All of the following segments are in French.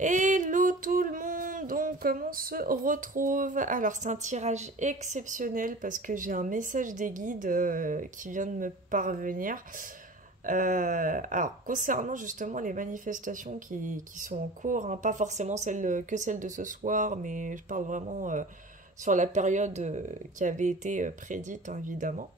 Hello tout le monde, donc comment on se retrouve? Alors c'est un tirage exceptionnel parce que j'ai un message des guides qui vient de me parvenir. Alors concernant justement les manifestations qui sont en cours, hein, pas forcément celles de ce soir, mais je parle vraiment sur la période qui avait été prédite, hein, évidemment.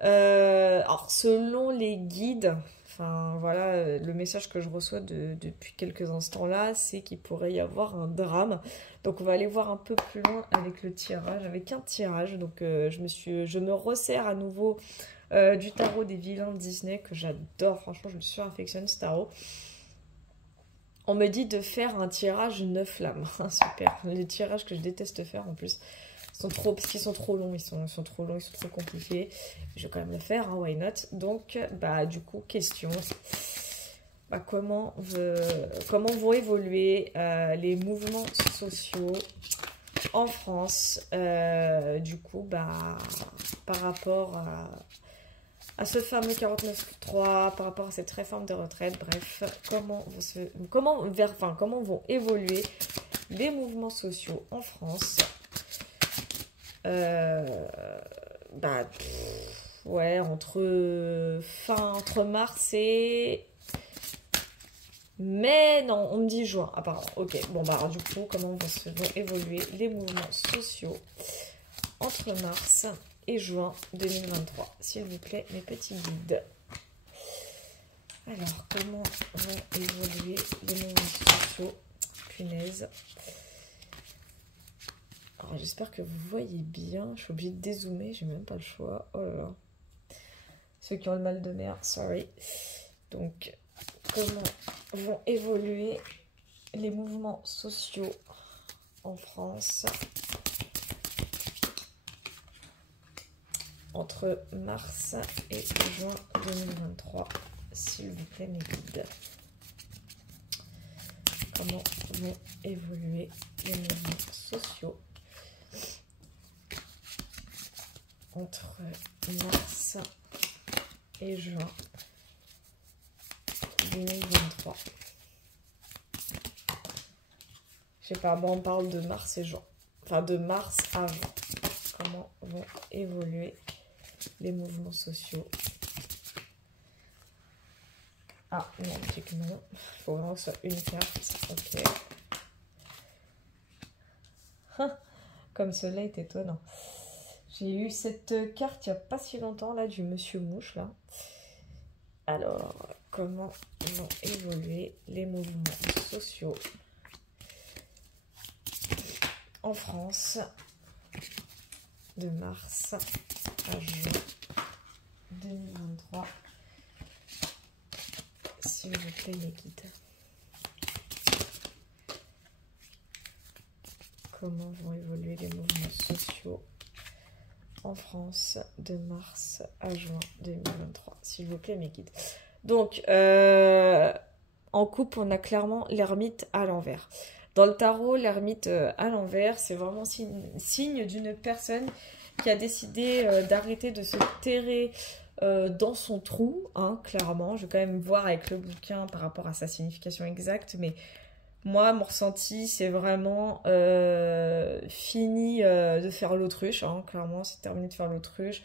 Alors, selon les guides, enfin voilà, le message que je reçois depuis quelques instants là, c'est qu'il pourrait y avoir un drame. Donc, on va aller voir un peu plus loin avec le tirage, avec un tirage. Donc, je me resserre à nouveau du tarot des vilains de Disney que j'adore. Franchement, je me suraffectionne ce tarot. On me dit de faire un tirage 9 flammes. Super. Les tirages que je déteste faire en plus. Parce qu'ils sont trop longs, ils sont trop longs, ils sont trop compliqués. Je vais quand même le faire, hein, why not? Donc, bah, du coup, question. Bah, comment vont évoluer les mouvements sociaux en France, du coup, bah, par rapport à ce fameux 49.3, par rapport à cette réforme de retraite, bref, comment vont évoluer les mouvements sociaux en France bah, ouais, entre mars et mai, non, on me dit juin, apparemment. Ok, bon, bah, alors, du coup, comment vont évoluer les mouvements sociaux entre mars et juin 2023, s'il vous plaît, mes petits guides. Alors, comment vont évoluer les mouvements sociaux? Punaise. Alors, j'espère que vous voyez bien. Je suis obligée de dézoomer, j'ai même pas le choix. Oh là là. Ceux qui ont le mal de mer, sorry. Donc, comment vont évoluer les mouvements sociaux en France entre mars et juin 2023, s'il vous plaît, mes guides? Comment vont évoluer les mouvements sociaux entre mars et juin 2023. Je sais pas, moi on parle de mars et juin. Enfin de mars à juin. Comment vont évoluer les mouvements sociaux? Ah non, c'est que non. Il faut vraiment que ce soit une carte. Ok. Comme cela est étonnant. J'ai eu cette carte il n'y a pas si longtemps, là, du Monsieur Mouche, là. Alors, comment vont évoluer les mouvements sociaux en France de mars à juin 2023, s'il vous plaît, les guides? Comment vont évoluer les mouvements sociaux en France de mars à juin 2023, s'il vous plaît, mes guides? Donc, en coupe, on a clairement l'ermite à l'envers. Dans le tarot, l'ermite à l'envers, c'est vraiment signe d'une personne qui a décidé d'arrêter de se terrer dans son trou, hein, clairement. Je vais quand même voir avec le bouquin par rapport à sa signification exacte, mais moi, mon ressenti, c'est vraiment fini de faire l'autruche, hein, clairement, c'est terminé de faire l'autruche.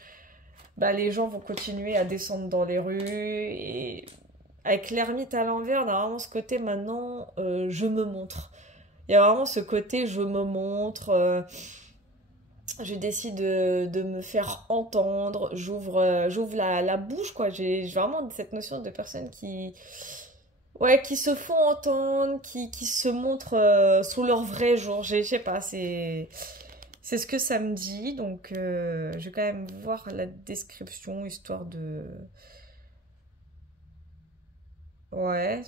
Bah, les gens vont continuer à descendre dans les rues, et avec l'ermite à l'envers, on a vraiment ce côté maintenant, je me montre. Il y a vraiment ce côté, je me montre, je décide de me faire entendre, j'ouvre la bouche, quoi. J'ai vraiment cette notion de personnes ouais, qui se font entendre, qui se montrent sous leur vrai jour. Je sais pas, c'est ce que ça me dit. Donc, je vais quand même voir la description, histoire de... Ouais.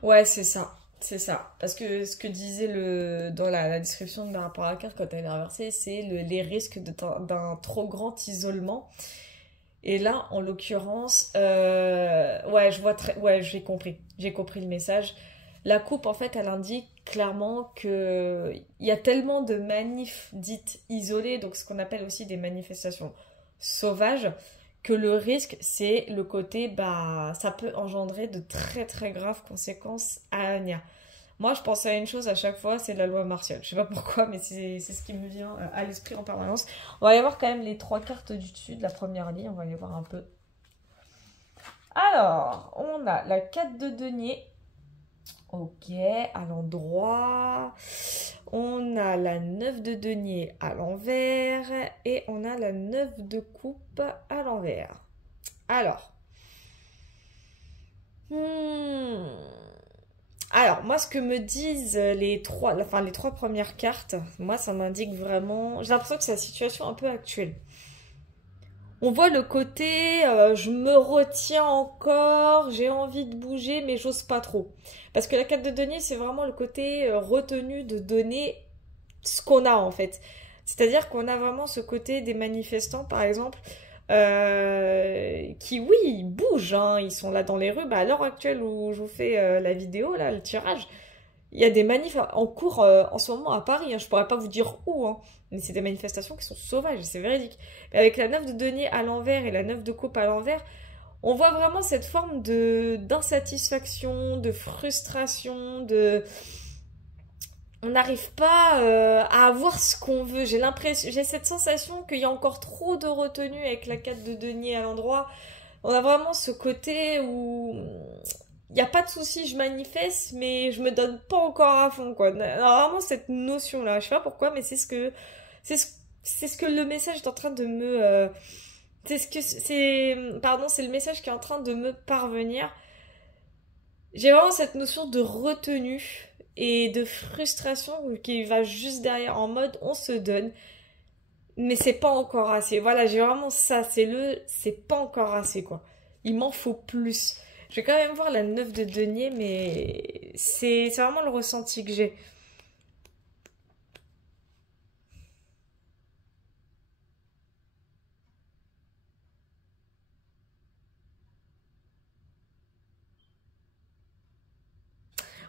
Ouais, c'est ça. C'est ça. Parce que ce que disait dans la description de par rapport à la carte quand elle est inversée, c'est les risques d'un trop grand isolement. Et là, en l'occurrence, ouais, je vois ouais, j'ai compris. J'ai compris le message. La coupe, en fait, elle indique clairement que il y a tellement de manifs dites isolées, donc ce qu'on appelle aussi des manifestations sauvages, que le risque, c'est le côté, bah, ça peut engendrer de très très graves conséquences à venir. Moi, je pense à une chose à chaque fois, c'est la loi martiale. Je sais pas pourquoi, mais c'est ce qui me vient à l'esprit en permanence. On va y voir quand même les trois cartes du dessus de la première ligne, on va les voir un peu. Alors, on a la 4 de denier. Ok, à l'endroit. On a la 9 de denier à l'envers. Et on a la 9 de coupe à l'envers. Alors. Alors, moi, ce que me disent les trois premières cartes, moi, ça m'indique vraiment... J'ai l'impression que c'est la situation un peu actuelle. On voit le côté, je me retiens encore, j'ai envie de bouger, mais j'ose pas trop. Parce que la carte de denier, c'est vraiment le côté retenu de donner ce qu'on a en fait. C'est-à-dire qu'on a vraiment ce côté des manifestants, par exemple, qui, oui, ils bougent, hein, ils sont là dans les rues. Bah, à l'heure actuelle où je vous fais la vidéo, là, le tirage, il y a des manifs en cours en ce moment à Paris, hein. Je pourrais pas vous dire où, hein, mais c'est des manifestations qui sont sauvages, c'est véridique. Mais avec la 9 de denier à l'envers et la 9 de coupe à l'envers, on voit vraiment cette forme de d'insatisfaction, de frustration, de... On n'arrive pas à avoir ce qu'on veut. J'ai cette sensation qu'il y a encore trop de retenue avec la 4 de denier à l'endroit. On a vraiment ce côté où il n'y a pas de souci, je manifeste, mais je me donne pas encore à fond, quoi. Alors, vraiment cette notion-là, je sais pas pourquoi, mais c'est ce que le message est en train de me, c'est le message qui est en train de me parvenir. J'ai vraiment cette notion de retenue et de frustration qui va juste derrière en mode on se donne, mais c'est pas encore assez. Voilà, j'ai vraiment ça, c'est pas encore assez, quoi. Il m'en faut plus. Je vais quand même voir la 9 de denier, mais c'est vraiment le ressenti que j'ai.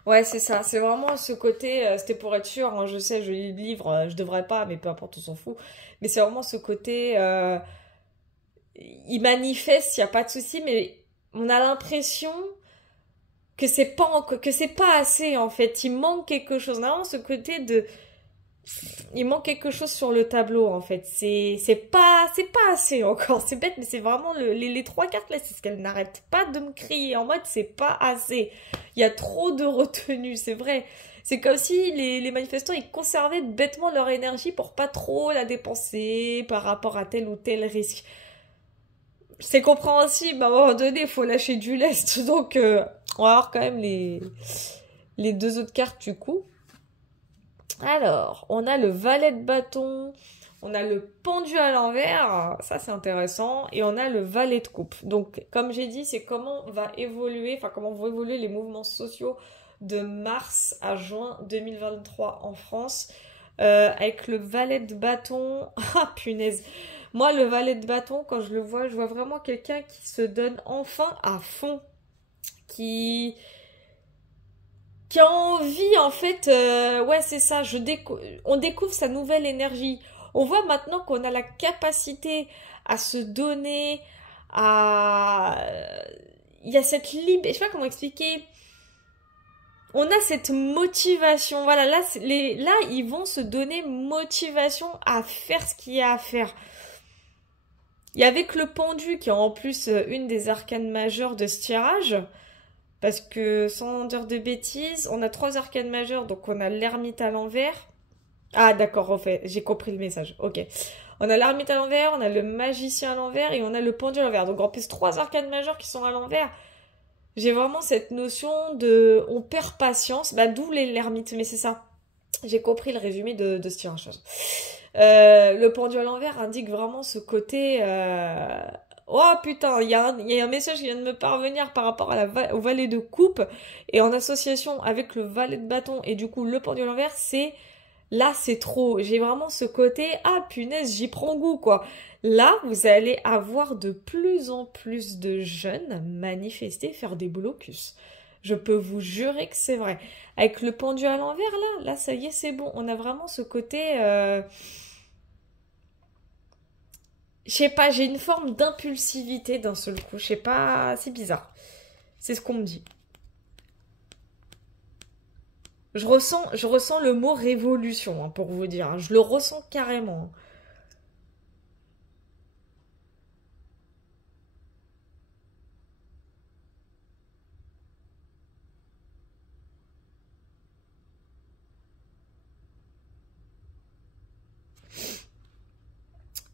Ouais, c'est ça. C'est vraiment ce côté, c'était pour être sûr, hein, je sais, je lis le livre, je devrais pas, mais peu importe, on s'en fout. Mais c'est vraiment ce côté, il manifeste, il n'y a pas de souci, mais on a l'impression que c'est pas assez, en fait. Il manque quelque chose. On a vraiment ce côté de, il manque quelque chose sur le tableau, en fait. C'est pas assez encore. C'est bête, mais c'est vraiment les trois cartes là, c'est ce qu'elles n'arrêtent pas de me crier en mode c'est pas assez. Il y a trop de retenue, c'est vrai. C'est comme si les manifestants, ils conservaient bêtement leur énergie pour pas trop la dépenser par rapport à tel ou tel risque. C'est compréhensible, à un moment donné, il faut lâcher du lest. Donc, on va voir quand même les deux autres cartes du coup. Alors, on a le valet de bâton, on a le pendu à l'envers, ça c'est intéressant, et on a le valet de coupe. Donc, comme j'ai dit, c'est comment comment vont évoluer les mouvements sociaux de mars à juin 2023 en France, avec le valet de bâton. Ah punaise! Moi, le valet de bâton, quand je vois vraiment quelqu'un qui se donne enfin à fond, qui qui a envie en fait, ouais c'est ça, on découvre sa nouvelle énergie. On voit maintenant qu'on a la capacité à se donner, à... Il y a cette liberté, je sais pas comment expliquer, on a cette motivation, voilà, là ils vont se donner motivation à faire ce qu'il y a à faire. Il y avait que le pendu qui est en plus une des arcanes majeures de ce tirage. Parce que, sans dire de bêtises, on a trois arcanes majeures, donc on a l'ermite à l'envers. Ah d'accord, en fait, j'ai compris le message, ok. On a l'ermite à l'envers, on a le magicien à l'envers et on a le pendu à l'envers. Donc en plus, trois arcanes majeures qui sont à l'envers. J'ai vraiment cette notion de... On perd patience, bah d'où l'ermite, mais c'est ça. J'ai compris le résumé de ce tirage. Le pendu à l'envers indique vraiment ce côté... Oh putain, il y a un message qui vient de me parvenir par rapport au valet de coupe et en association avec le valet de bâton et du coup le pendu à l'envers, là c'est trop. J'ai vraiment ce côté, ah punaise, j'y prends goût quoi. Là, vous allez avoir de plus en plus de jeunes manifester, faire des blocus. Je peux vous jurer que c'est vrai. Avec le pendu à l'envers, là, ça y est, c'est bon. On a vraiment ce côté... Je sais pas, j'ai une forme d'impulsivité d'un seul coup. Je sais pas, c'est bizarre. C'est ce qu'on me dit. Je ressens le mot révolution, hein, pour vous dire, hein. Je le ressens carrément.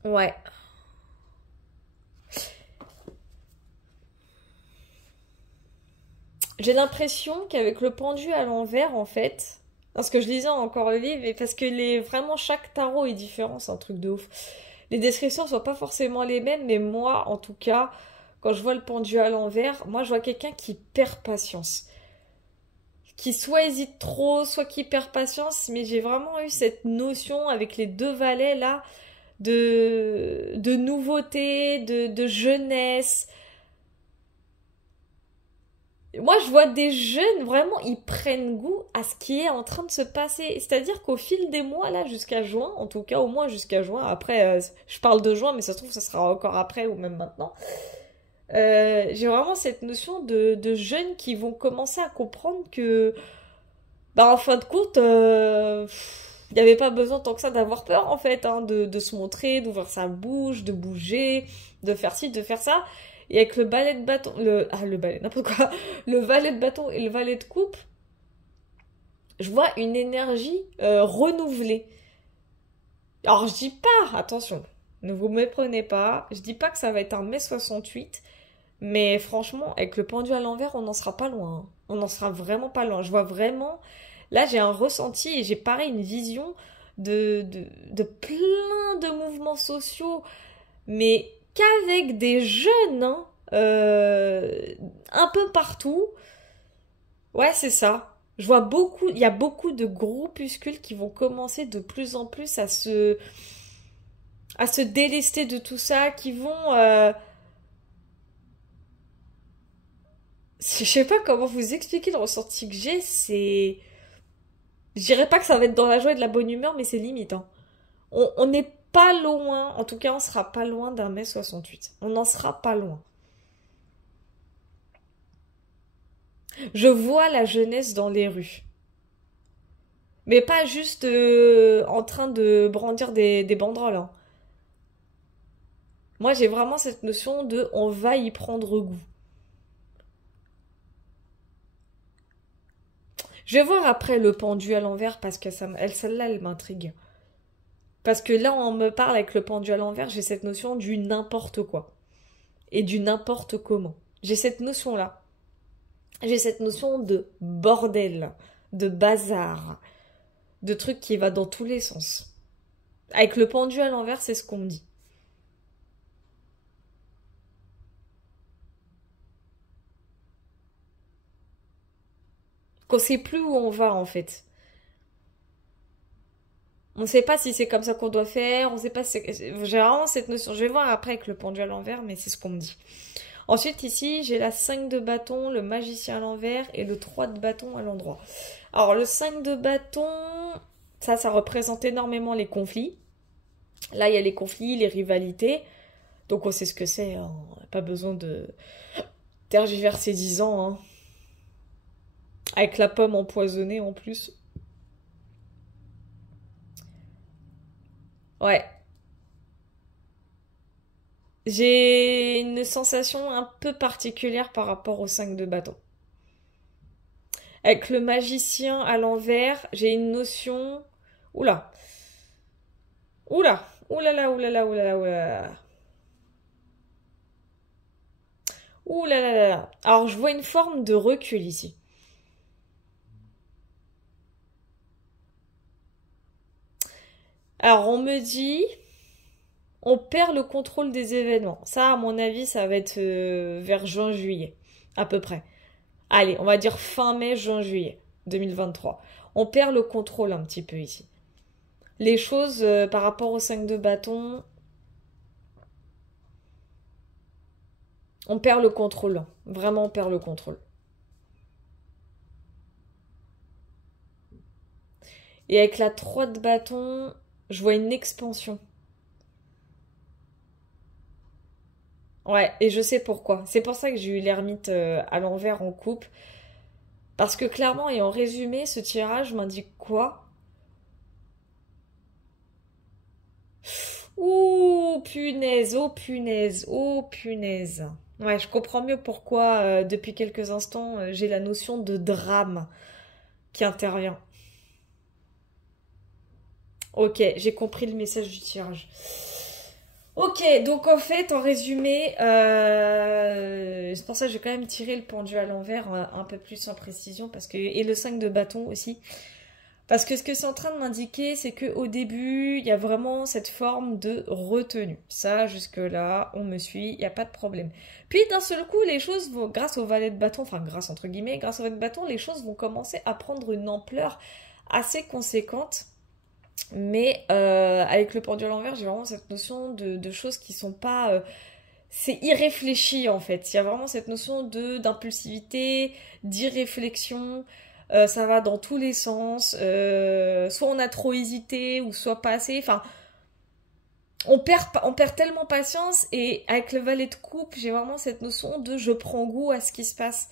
Ouais. J'ai l'impression qu'avec le pendu à l'envers, en fait, parce que je lisais encore le livre, et parce que vraiment chaque tarot est différent, c'est un truc de ouf. Les descriptions sont pas forcément les mêmes, mais moi, en tout cas, quand je vois le pendu à l'envers, moi, je vois quelqu'un qui perd patience. Qui soit hésite trop, soit qui perd patience, mais j'ai vraiment eu cette notion avec les deux valets là de nouveauté, de jeunesse. Moi, je vois des jeunes, vraiment, ils prennent goût à ce qui est en train de se passer. C'est-à-dire qu'au fil des mois, là, jusqu'à juin, en tout cas, au moins jusqu'à juin, après, je parle de juin, mais ça se trouve, ça sera encore après ou même maintenant. J'ai vraiment cette notion de jeunes qui vont commencer à comprendre que, bah, en fin de compte, il n'y avait pas besoin tant que ça d'avoir peur, en fait, hein, de se montrer, d'ouvrir sa bouche, de bouger, de faire ci, de faire ça. Et avec le balai de bâton, le balai, n'importe quoi, le valet de bâton et le valet de coupe, je vois une énergie renouvelée. Alors je dis pas, attention, ne vous méprenez pas, je dis pas que ça va être un mai 68, mais franchement, avec le pendu à l'envers, on n'en sera pas loin, hein. On n'en sera vraiment pas loin. Je vois vraiment, là j'ai un ressenti et j'ai pareil une vision de plein de mouvements sociaux, mais qu'avec des jeunes, hein, un peu partout. Ouais, c'est ça. Je vois beaucoup, il y a beaucoup de groupuscules qui vont commencer de plus en plus à se délester de tout ça, qui vont, je sais pas comment vous expliquer le ressenti que j'ai, c'est, je dirais pas que ça va être dans la joie et de la bonne humeur, mais c'est limite, hein. On n'est pas loin, en tout cas, on sera pas loin d'un mai 68. On n'en sera pas loin. Je vois la jeunesse dans les rues. Mais pas juste en train de brandir des banderoles, hein. Moi, j'ai vraiment cette notion de on va y prendre goût. Je vais voir après le pendu à l'envers parce que celle-là, elle m'intrigue. Parce que là, on me parle avec le pendu à l'envers, j'ai cette notion du n'importe quoi. Et du n'importe comment. J'ai cette notion-là. J'ai cette notion de bordel, de bazar, de truc qui va dans tous les sens. Avec le pendu à l'envers, c'est ce qu'on me dit. Qu'on sait plus où on va en fait. On ne sait pas si c'est comme ça qu'on doit faire, on ne sait pas si j'ai vraiment cette notion. Je vais voir après avec le pendu à l'envers, mais c'est ce qu'on me dit. Ensuite, ici, j'ai la 5 de bâton, le magicien à l'envers et le 3 de bâton à l'endroit. Alors, le 5 de bâton, ça représente énormément les conflits. Là, il y a les conflits, les rivalités. Donc, on sait ce que c'est, hein. Pas besoin de tergiverser 10 ans, hein. Avec la pomme empoisonnée en plus. Ouais. J'ai une sensation un peu particulière par rapport au 5 de bâton. Avec le magicien à l'envers, j'ai une notion... Oula. Oula. Oulala, oulala, oulala, oulala. Oulala. Alors, je vois une forme de recul ici. Alors, on me dit... On perd le contrôle des événements. Ça, à mon avis, ça va être vers juin-juillet, à peu près. Allez, on va dire fin mai, juin-juillet 2023. On perd le contrôle un petit peu ici. Les choses par rapport au 5 de bâton, on perd le contrôle. Vraiment, on perd le contrôle. Et avec la 3 de bâton, je vois une expansion. Ouais, et je sais pourquoi. C'est pour ça que j'ai eu l'ermite à l'envers en coupe. Parce que clairement, et en résumé, ce tirage m'indique quoi? Ouh, punaise, oh punaise, oh punaise. Ouais, je comprends mieux pourquoi, depuis quelques instants, j'ai la notion de drame qui intervient. Ok, j'ai compris le message du tirage. Ok, donc en fait, en résumé, c'est pour ça que j'ai quand même tiré le pendu à l'envers un peu plus en précision, parce que et le 5 de bâton aussi. Parce que ce que c'est en train de m'indiquer, c'est qu'au début, il y a vraiment cette forme de retenue. Ça, jusque-là, on me suit, il n'y a pas de problème. Puis d'un seul coup, les choses vont, grâce au valet de bâton, enfin grâce entre guillemets, grâce au valet de bâton, les choses vont commencer à prendre une ampleur assez conséquente. Mais avec le pendule à l'envers, j'ai vraiment cette notion de choses qui sont pas... c'est irréfléchi en fait. Il y a vraiment cette notion de d'impulsivité, d'irréflexion. Ça va dans tous les sens. Soit on a trop hésité, ou soit pas assez. Enfin, on perd tellement patience. Et avec le valet de coupe, j'ai vraiment cette notion de je prends goût à ce qui se passe.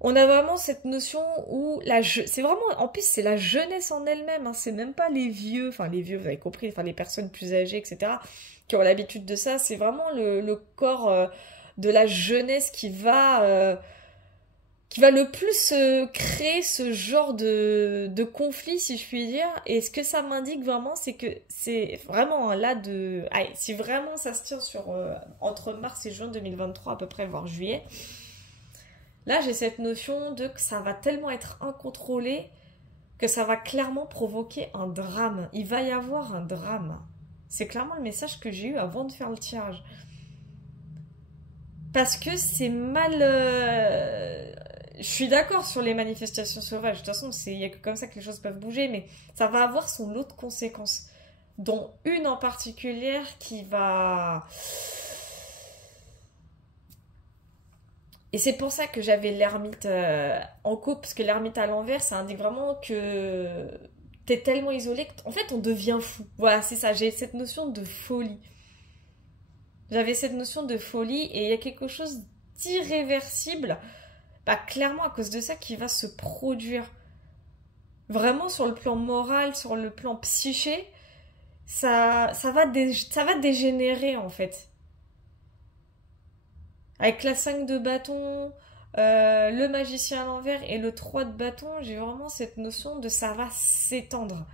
On a vraiment cette notion où c'est vraiment, en plus c'est la jeunesse en elle-même, hein. C'est même pas les vieux, enfin les vieux vous avez compris, enfin les personnes plus âgées, etc., qui ont l'habitude de ça. C'est vraiment le corps de la jeunesse qui va le plus créer ce genre de conflit, si je puis dire. Et ce que ça m'indique vraiment, c'est que c'est vraiment là de... Allez, si vraiment ça se tient sur entre mars et juin 2023 à peu près, voire juillet, là j'ai cette notion de que ça va tellement être incontrôlé que ça va clairement provoquer un drame. Il va y avoir un drame. C'est clairement le message que j'ai eu avant de faire le tirage. Parce que c'est mal... Je suis d'accord sur les manifestations sauvages. De toute façon, il n'y a que comme ça que les choses peuvent bouger. Mais ça va avoir son lot de conséquences. Dont une en particulier qui va... Et c'est pour ça que j'avais l'ermite en coupe. Parce que l'ermite à l'envers, ça indique vraiment que t'es tellement isolé qu'en fait, on devient fou. Voilà, c'est ça. J'ai cette notion de folie. J'avais cette notion de folie et il y a quelque chose d'irréversible, bah, clairement à cause de ça, qui va se produire. Vraiment sur le plan moral, sur le plan psyché, ça va dégénérer en fait. Avec la 5 de bâton, le magicien à l'envers et le 3 de bâton, j'ai vraiment cette notion de ça va s'étendre.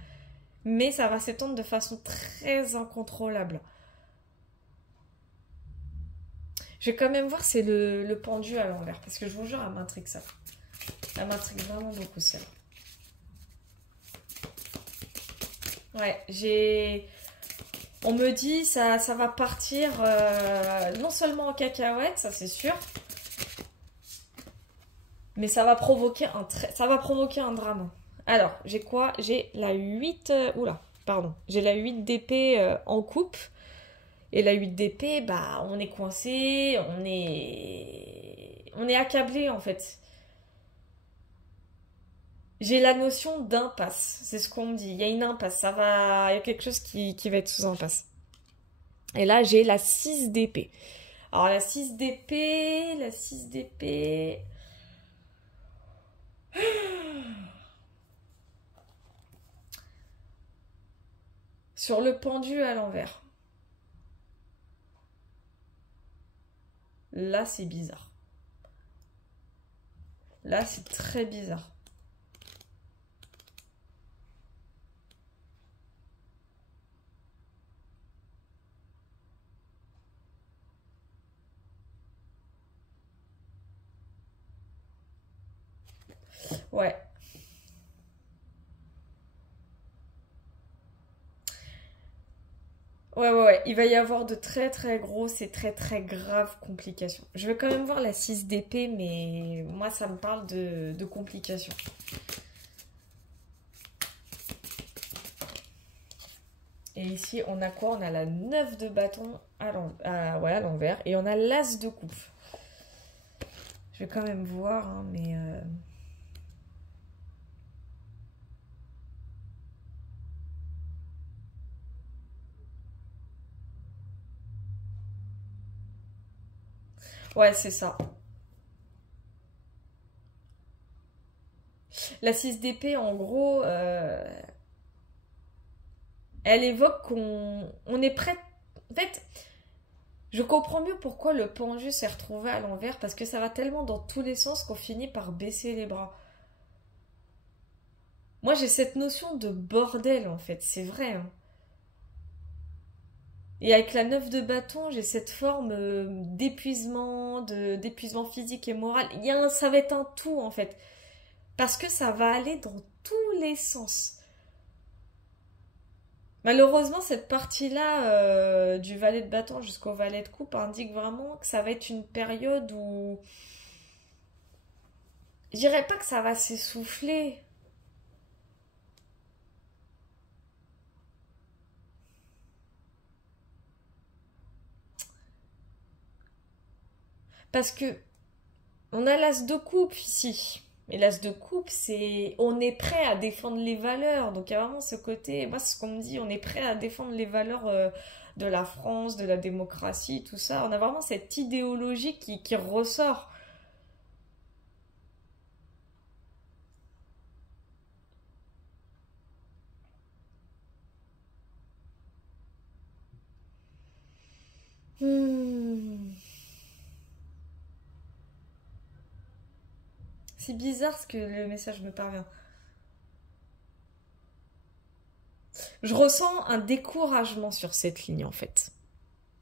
Mais ça va s'étendre de façon très incontrôlable. Je vais quand même voir c'est le pendu à l'envers. Parce que je vous jure, elle m'intrigue ça. Elle m'intrigue vraiment beaucoup celle-là. Ouais, j'ai... On me dit ça va partir non seulement en cacahuète, ça c'est sûr. Mais ça va provoquer un drame. Alors, j'ai quoi? J'ai la 8... oula, pardon. J'ai la 8 d'épée en coupe. Et la 8 d'épée, bah, on est coincé, on est accablé en fait. J'ai la notion d'impasse, c'est ce qu'on me dit. Il y a une impasse, il y a quelque chose qui va être sous impasse. Et là, j'ai la 6 d'épée. Alors, la 6 d'épée. Sur le pendu à l'envers. Là, c'est bizarre. Là, c'est très bizarre. Ouais. Ouais. Il va y avoir de très très grosses et très très graves complications. Je vais quand même voir la 6 d'épée, mais moi, ça me parle de complications. Et ici, on a quoi? On a la 9 de bâton à l'envers. Et on a l'as de coupe. Je vais quand même voir, hein, mais... Ouais, c'est ça. La 6 d'épée, en gros, elle évoque qu'on est prêt. En fait, je comprends mieux pourquoi le pendu s'est retrouvé à l'envers, parce que ça va tellement dans tous les sens qu'on finit par baisser les bras. Moi, j'ai cette notion de bordel, en fait, c'est vrai, hein. Et avec la 9 de bâton, j'ai cette forme d'épuisement, d'épuisement physique et moral. Ça va être un tout, en fait. Parce que ça va aller dans tous les sens. Malheureusement, cette partie-là du valet de bâton jusqu'au valet de coupe indique vraiment que ça va être une période où... Je dirais pas que ça va s'essouffler. Parce que on a l'as de coupe ici. Et l'as de coupe, c'est... On est prêt à défendre les valeurs. Donc il y a vraiment ce côté... Moi, c'est ce qu'on me dit. On est prêt à défendre les valeurs de la France, de la démocratie, tout ça. On a vraiment cette idéologie qui ressort. Hmm. C'est bizarre ce que le message me parvient. Je ressens un découragement sur cette ligne, en fait.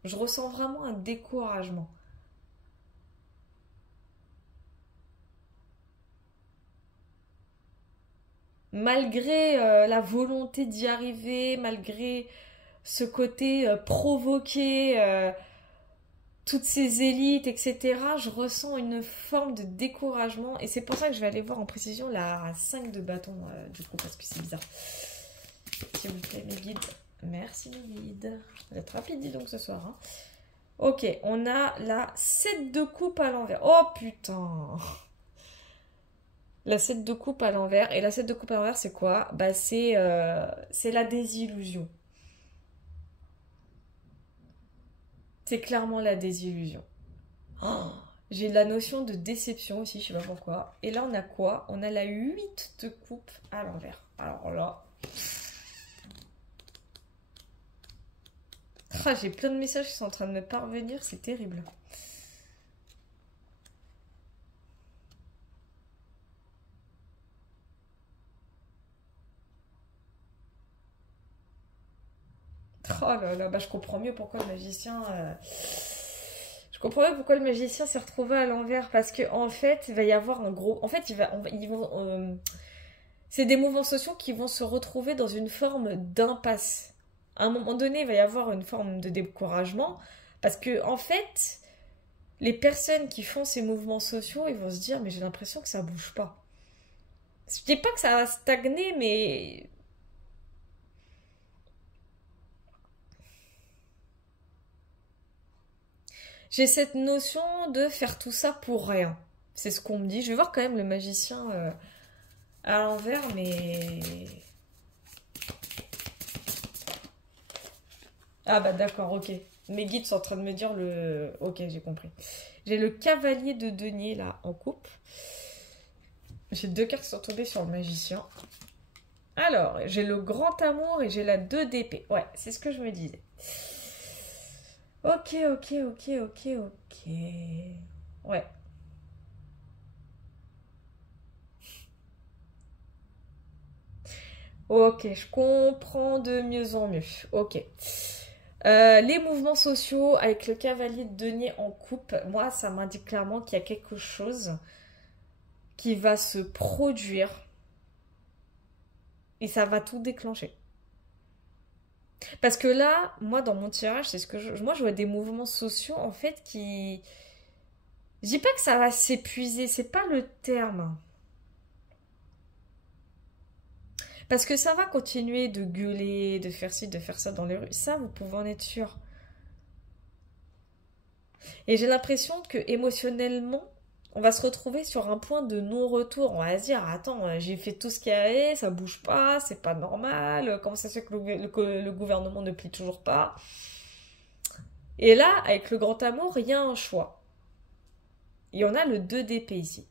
Je ressens vraiment un découragement. Malgré la volonté d'y arriver, malgré ce côté provoqué, toutes ces élites, etc., je ressens une forme de découragement. Et c'est pour ça que je vais aller voir en précision la 5 de bâton, du coup, parce que c'est bizarre. S'il vous plaît, mes guides. Merci, mes guides. Vous êtes rapide, dis donc, ce soir. Hein. Ok, on a la 7 de coupe à l'envers. Oh, putain. La 7 de coupe à l'envers. Et la 7 de coupe à l'envers, c'est quoi? Bah, c'est la désillusion. C'est clairement la désillusion. Oh, j'ai la notion de déception aussi, je sais pas pourquoi. Et là, on a quoi? On a la 8 de coupe à l'envers. Alors là... Ah, j'ai plein de messages qui sont en train de me parvenir, c'est terrible. Oh là là, bah je comprends mieux pourquoi le magicien... Je comprends mieux pourquoi le magicien s'est retrouvé à l'envers. Parce que en fait, il va y avoir un gros... En fait, ils vont... C'est des mouvements sociaux qui vont se retrouver dans une forme d'impasse. À un moment donné, il va y avoir une forme de découragement. Parce que en fait, les personnes qui font ces mouvements sociaux, ils vont se dire, mais j'ai l'impression que ça bouge pas. Je dis pas que ça va stagner, mais j'ai cette notion de faire tout ça pour rien. C'est ce qu'on me dit. Je vais voir quand même le magicien à l'envers, mais... Ah bah d'accord, ok. Mes guides sont en train de me dire le... Ok, j'ai compris. J'ai le cavalier de denier là en coupe. J'ai deux cartes qui sont tombées sur le magicien. Alors, j'ai le grand amour et j'ai la 2 d'épée. Ouais, c'est ce que je me disais. Ok, ok, ok, ok, ok. Ouais. Ok, je comprends de mieux en mieux. Ok. Les mouvements sociaux avec le cavalier de denier en coupe, moi, ça m'indique clairement qu'il y a quelque chose qui va se produire et ça va tout déclencher. Parce que là, moi, dans mon tirage, c'est ce que moi, je vois des mouvements sociaux en fait qui... Je dis pas que ça va s'épuiser, c'est pas le terme. Parce que ça va continuer de gueuler, de faire ci, de faire ça dans les rues. Ça, vous pouvez en être sûr. Et j'ai l'impression que émotionnellement, on va se retrouver sur un point de non-retour. On va se dire, attends, j'ai fait tout ce qu'il y avait, ça bouge pas, c'est pas normal. Comment ça se fait que le gouvernement ne plie toujours pas? Et là, avec le grand amour, il y a un choix. Et on a le 2 d'épée ici.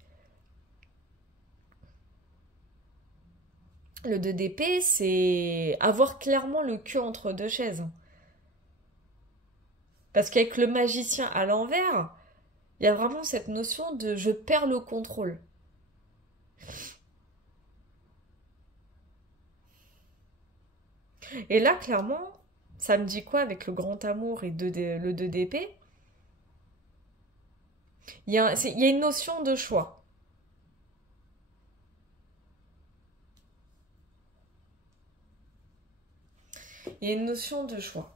Le 2 d'épée, c'est avoir clairement le cul entre deux chaises. Parce qu'avec le magicien à l'envers, il y a vraiment cette notion de je perds le contrôle. Et là, clairement, ça me dit quoi avec le grand amour et le 2 d'épée? Il y a une notion de choix. Il y a une notion de choix.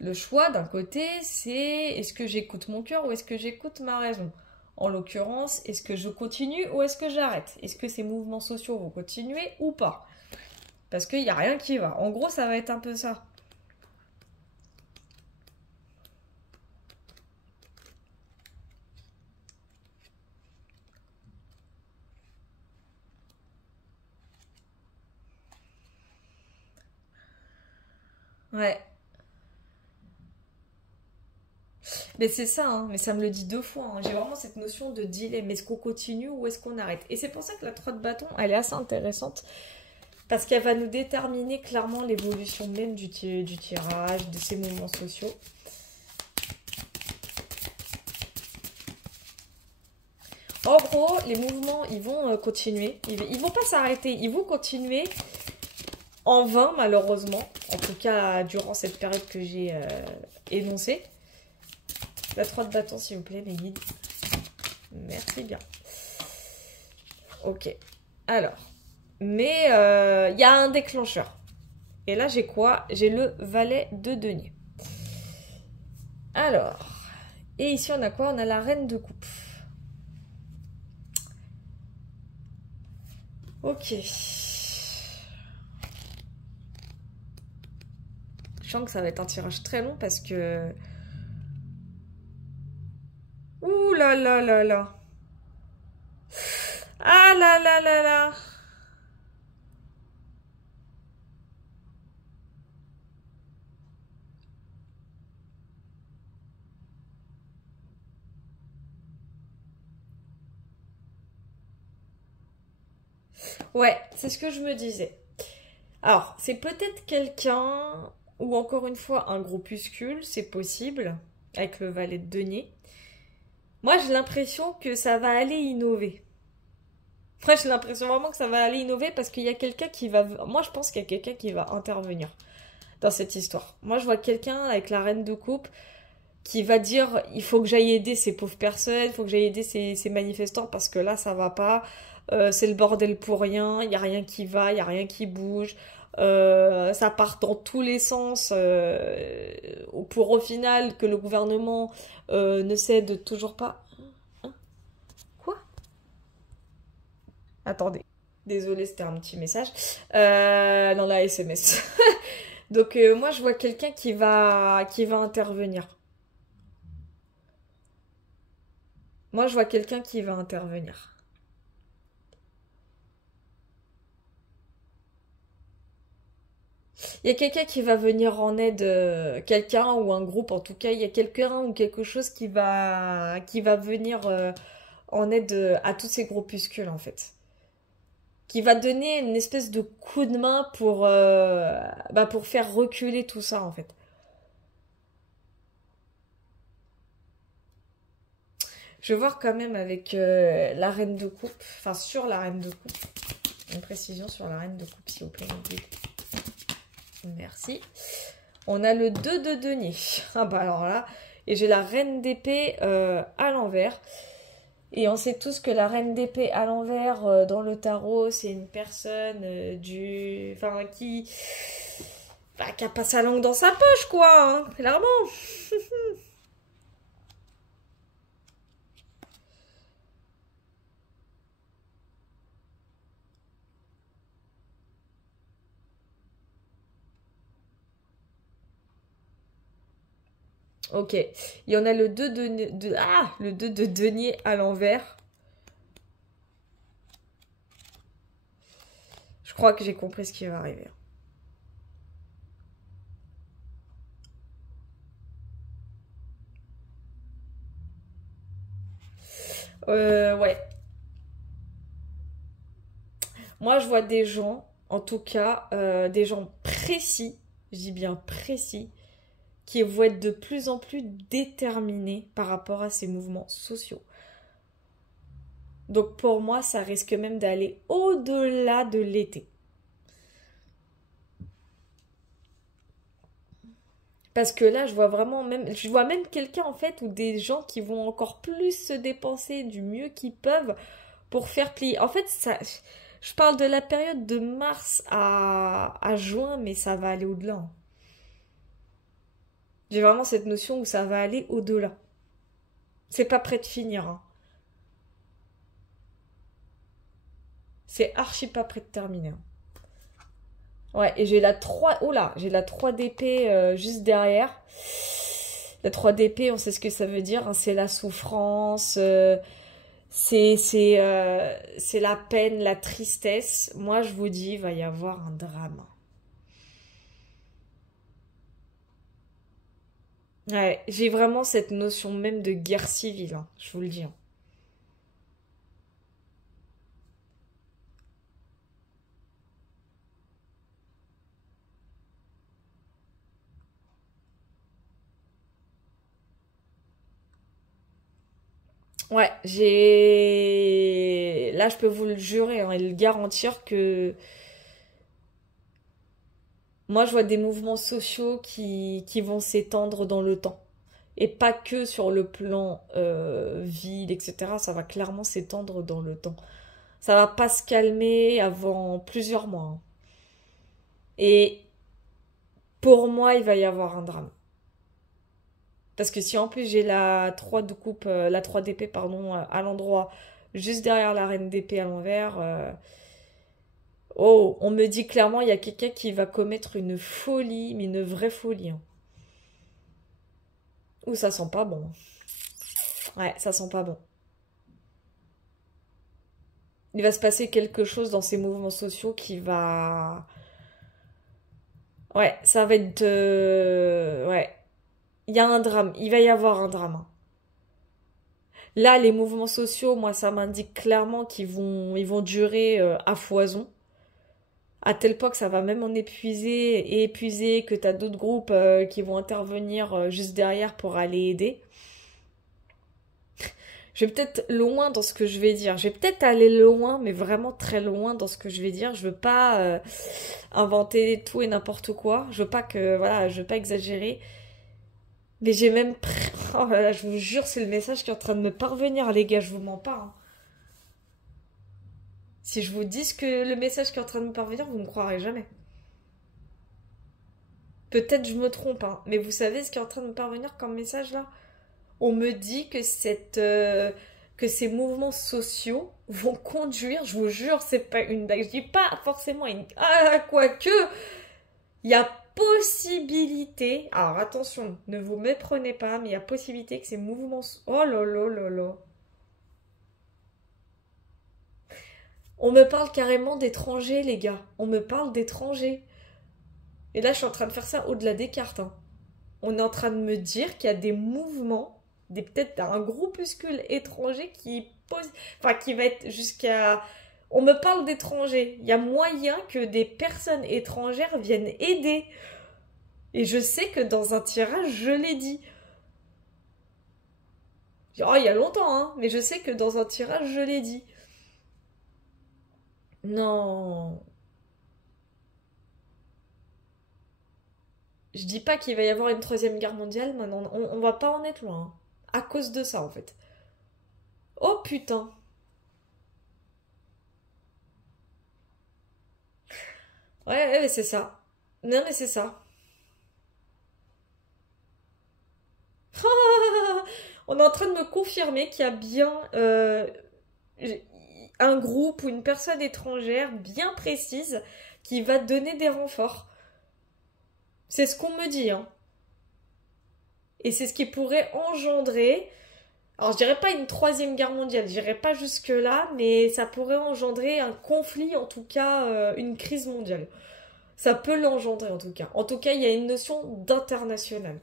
Le choix, d'un côté, c'est est-ce que j'écoute mon cœur ou est-ce que j'écoute ma raison? En l'occurrence, est-ce que je continue ou est-ce que j'arrête? Est-ce que ces mouvements sociaux vont continuer ou pas? Parce qu'il n'y a rien qui va. En gros, ça va être un peu ça. Ouais. Mais c'est ça, hein. Mais ça me le dit deux fois, hein. J'ai vraiment cette notion de dilemme. Est-ce qu'on continue ou est-ce qu'on arrête? Et c'est pour ça que la 3 de bâton, elle est assez intéressante. Parce qu'elle va nous déterminer clairement l'évolution même du tirage, de ces mouvements sociaux. En gros, les mouvements, ils vont continuer. Ils vont pas s'arrêter. Ils vont continuer en vain, malheureusement. En tout cas, durant cette période que j'ai énoncée. La 3 de bâton, s'il vous plaît, mes guides. Merci bien. Ok. Alors. Mais il y a un déclencheur. Et là, j'ai quoi? J'ai le valet de denier. Alors. Et ici, on a quoi? On a la reine de coupe. Ok. Je sens que ça va être un tirage très long parce que... Ouh là là là là. Ah là là là là. Ouais, c'est ce que je me disais. Alors, c'est peut-être quelqu'un, ou encore une fois un groupuscule, c'est possible, avec le valet de denier. Moi, j'ai l'impression que ça va aller innover. Moi, j'ai l'impression vraiment que ça va aller innover parce qu'il y a quelqu'un qui va... Moi, je pense qu'il y a quelqu'un qui va intervenir dans cette histoire. Moi, je vois quelqu'un avec la reine de coupe qui va dire il faut que j'aille aider ces pauvres personnes, il faut que j'aille aider ces manifestants parce que là, ça va pas. C'est le bordel pour rien, il n'y a rien qui va, il n'y a rien qui bouge. Ça part dans tous les sens pour au final que le gouvernement ne cède toujours pas. Hein? Quoi? Attendez. Désolée, c'était un petit message. Dans la SMS. Donc moi je vois quelqu'un qui va intervenir. Moi je vois quelqu'un qui va intervenir. Il y a quelqu'un qui va venir en aide, quelqu'un ou un groupe en tout cas, il y a quelqu'un ou quelque chose qui va venir en aide à tous ces groupuscules en fait. Qui va donner une espèce de coup de main pour faire reculer tout ça en fait. Je vais voir quand même avec la reine de coupe, enfin sur la reine de coupe. Une précision sur la reine de coupe s'il vous plaît. Merci. On a le 2 de denier. Ah bah alors là, et j'ai la reine d'épée à l'envers. Et on sait tous que la reine d'épée à l'envers dans le tarot, c'est une personne enfin qui a pas sa langue dans sa poche quoi, hein, clairement. Ok. Il y en a le 2 le 2 de denier à l'envers. Je crois que j'ai compris ce qui va arriver. Ouais. Moi, je vois des gens, en tout cas, des gens précis, je dis bien précis, qui vont être de plus en plus déterminés par rapport à ces mouvements sociaux. Donc pour moi, ça risque même d'aller au-delà de l'été. Parce que là, je vois même quelqu'un en fait, ou des gens qui vont encore plus se dépenser du mieux qu'ils peuvent pour faire plier. En fait, ça, je parle de la période de mars à juin, mais ça va aller au-delà, hein. J'ai vraiment cette notion où ça va aller au-delà. C'est pas prêt de finir, hein. C'est archi pas prêt de terminer, hein. Ouais, et j'ai la 3. Oh là, j'ai la 3 d'épée juste derrière. La 3 d'épée, on sait ce que ça veut dire, hein, c'est la souffrance, c'est la peine, la tristesse. Moi, je vous dis, il va y avoir un drame. Ouais, j'ai vraiment cette notion même de guerre civile, hein, je vous le dis, hein. Ouais, j'ai... Là, je peux vous le jurer, hein, et le garantir que moi, je vois des mouvements sociaux qui vont s'étendre dans le temps. Et pas que sur le plan ville, etc. Ça va clairement s'étendre dans le temps. Ça va pas se calmer avant plusieurs mois, hein. Et pour moi, il va y avoir un drame. Parce que si en plus j'ai la 3 de coupe, la 3 d'épée, pardon, à l'endroit, juste derrière la reine d'épée à l'envers, oh, on me dit clairement, il y a quelqu'un qui va commettre une folie, mais une vraie folie, hein. Ouh, ça sent pas bon. Ouais, ça sent pas bon. Il va se passer quelque chose dans ces mouvements sociaux qui va... Ouais, ça va être... Ouais, il y a un drame, il va y avoir un drame, hein. Là, les mouvements sociaux, moi, ça m'indique clairement ils vont durer à foison. À tel point que ça va même en épuiser et épuiser, que t'as d'autres groupes qui vont intervenir juste derrière pour aller aider. Je vais peut-être loin dans ce que je vais dire. Je vais peut-être aller loin, mais vraiment très loin dans ce que je vais dire. Je veux pas inventer tout et n'importe quoi. Je veux pas que, voilà, je veux pas exagérer. Mais j'ai même, oh là là, je vous jure, c'est le message qui est en train de me parvenir, les gars. Je vous mens pas, hein. Si je vous dis que le message qui est en train de me parvenir, vous me croirez jamais. Peut-être je me trompe, hein, mais vous savez ce qui est en train de me parvenir comme message là? On me dit que que ces mouvements sociaux vont conduire, je vous jure, c'est pas une blague, je dis pas forcément une, ah, quoique, il y a possibilité, alors attention, ne vous méprenez pas, mais il y a possibilité que ces mouvements, oh là là là là, on me parle carrément d'étrangers, les gars, on me parle d'étrangers. Et là, je suis en train de faire ça au-delà des cartes, hein. On est en train de me dire qu'il y a des mouvements, peut-être un groupuscule étranger qui pose, enfin qui va être jusqu'à... On me parle d'étrangers. Il y a moyen que des personnes étrangères viennent aider. Et je sais que dans un tirage, je l'ai dit. Oh, il y a longtemps, hein, mais je sais que dans un tirage, je l'ai dit. Non. Je dis pas qu'il va y avoir une troisième guerre mondiale, maintenant, on va pas en être loin, hein. À cause de ça, en fait. Oh putain. Ouais, ouais, mais c'est ça. Non, mais c'est ça. On est en train de me confirmer qu'il y a bien un groupe ou une personne étrangère bien précise qui va donner des renforts. C'est ce qu'on me dit, hein. Et c'est ce qui pourrait engendrer... Alors je dirais pas une troisième guerre mondiale, je dirais pas jusque là, mais ça pourrait engendrer un conflit, en tout cas une crise mondiale. Ça peut l'engendrer en tout cas. En tout cas, il y a une notion d'international.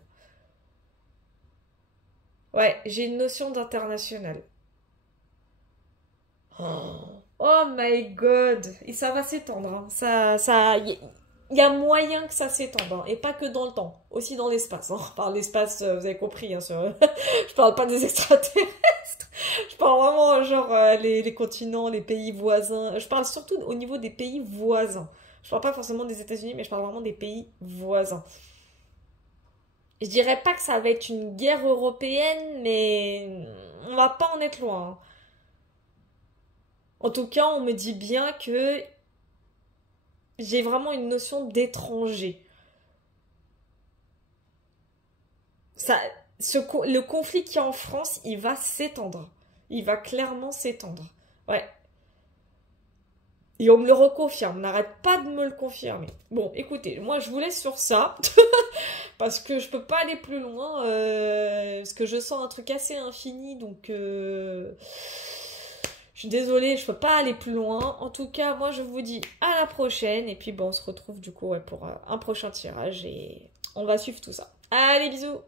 Ouais, j'ai une notion d'international. Oh my god. Et ça va s'étendre. Hein. Il y a moyen que ça s'étende. Hein. Et pas que dans le temps. Aussi dans l'espace. Hein. Par l'espace, vous avez compris. Hein, je parle pas des extraterrestres. Je parle vraiment genre les continents, les pays voisins. Je parle surtout au niveau des pays voisins. Je parle pas forcément des États-Unis, mais je parle vraiment des pays voisins. Je dirais pas que ça va être une guerre européenne, mais on va pas en être loin. Hein. En tout cas, on me dit bien que j'ai vraiment une notion d'étranger. Ça, le conflit qu'il y a en France, il va s'étendre. Il va clairement s'étendre. Ouais. Et on me le reconfirme. On n'arrête pas de me le confirmer. Bon, écoutez, moi je vous laisse sur ça. Parce que je peux pas aller plus loin. Parce que je sens un truc assez infini. Donc, je suis désolée, je peux pas aller plus loin. En tout cas, moi je vous dis à la prochaine. Et puis, bon, on se retrouve du coup ouais, pour un prochain tirage. Et on va suivre tout ça. Allez, bisous!